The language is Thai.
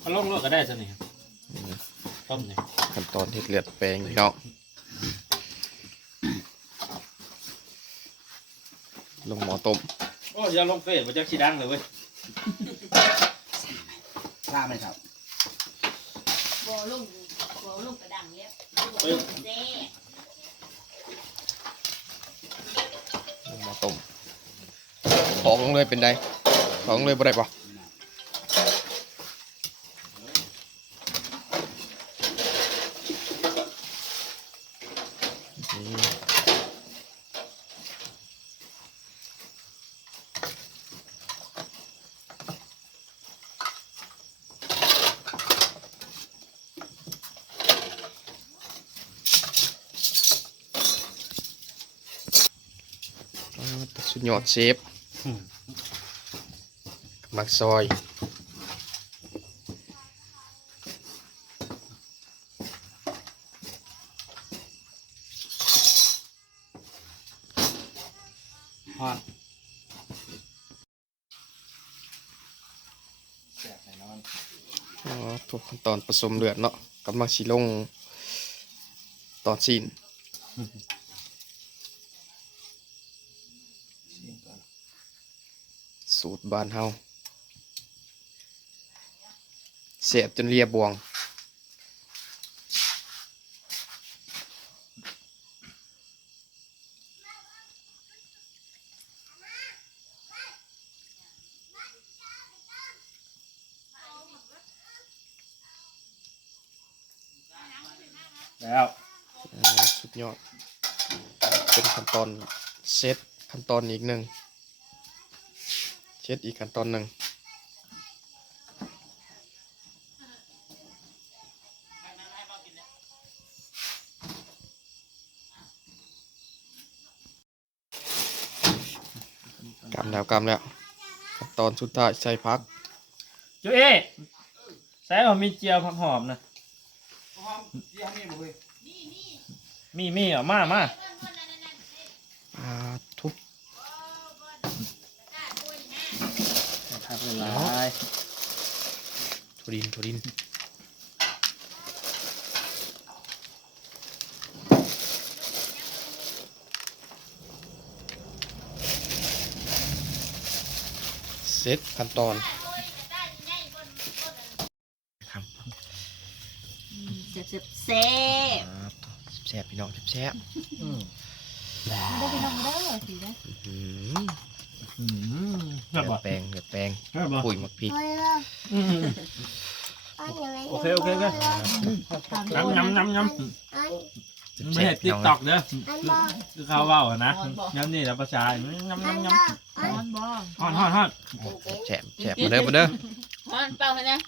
เขาลงลวกก็ได้ซะนี่ต้มนี่ขั้นตอนที่เลือดแปลงพี่น้องลงหมอต้มโอ้ยอย่าลงเฟซมาจากชีดังเลยเว้ยทราบไหมครับบอลุ่งบอลุ่งกระดังเนี้ยเซ่ลงหมอต้มของลงเลยเป็นไดของลงเลยบ่ได้ปะนี่อ่า สุดยอดเชฟมักซอย ฮอดแซ่บแน่นอนอ๋อทุกขั้นตอนผสมเลือดเนาะกำลังสิลง ตอนซีนสูตรบ้านเฮาเสียบจนเรียบวง แล้วอ่าสุดยอด เป็นขั้นตอนเซตขั้นตอนอีกหนึ่งเซตอีกขั้นตอนหนึ่งกำแล้วกำแล้วขั้นตอนสุดท้ายใส่พัก จุเอ๊ใส่ผมมีเจียวผักหอมนะหอ มเยี่ยมนี่เลยมีมีเอามามาอ่าทุบทำเป็นไรทุดินทุดินเซตขั้นตอน เจ็บเจ็บเซ่ครับแซ่บพี่น้องแซ่บอืมได้ไปน้องได้เหรอสิได้ๆอื้ออืมหือเลือดแปลงเลือดแปลงแซ่บบ่ปุ๋ยหมักพริกอืมโอเคโอเคโอเคน้ำน้ำน้ำน้ำไม่แซ่เห็บนๆพี่ติ๊กน้องตอกเด้อคือเขาเว่าอะนะย้ำนี่แล้วประชาย้ำย้ำย้ำฮอนบอฮอดฮอดฮอดแซ่บแซ่บมาเด้อมาเด้อฮอนเปล่าไหมเนี่ย